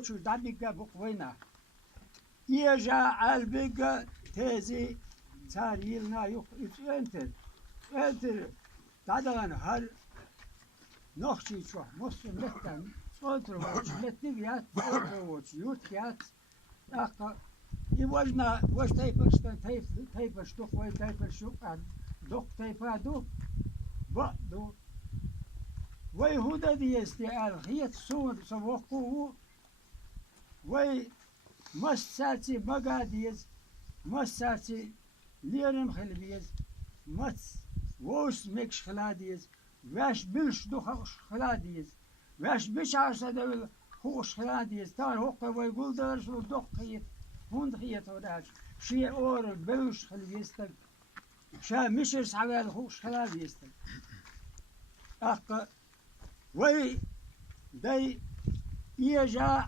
ووتشو دابيكا بقوينا يجا البيكا تيزي تاريلنا يخ انتر تادغن هر نخشي شو مسلم متن صوتر ووتش متنيات صوتر ووتش يوتيات اخا يوجنا وش تايفرشتن تايفرش تخوي تايفرشو دوق تايفادو بعدو ويهودا دي استعال هي تصور سوقوه وي مساتي مقاديز مساتي ليرم خلبيز مس ووش ميكش خلاديز واش بلش دوخ خلاديز واش بيش عشان دول خوش خلاديز تار هوقا ويقول درش ودوق خيط هوند خيط وداش شي اور بلش خلبيستك شا مشرس عوال خوش خلاديستك أقا وي داي يجا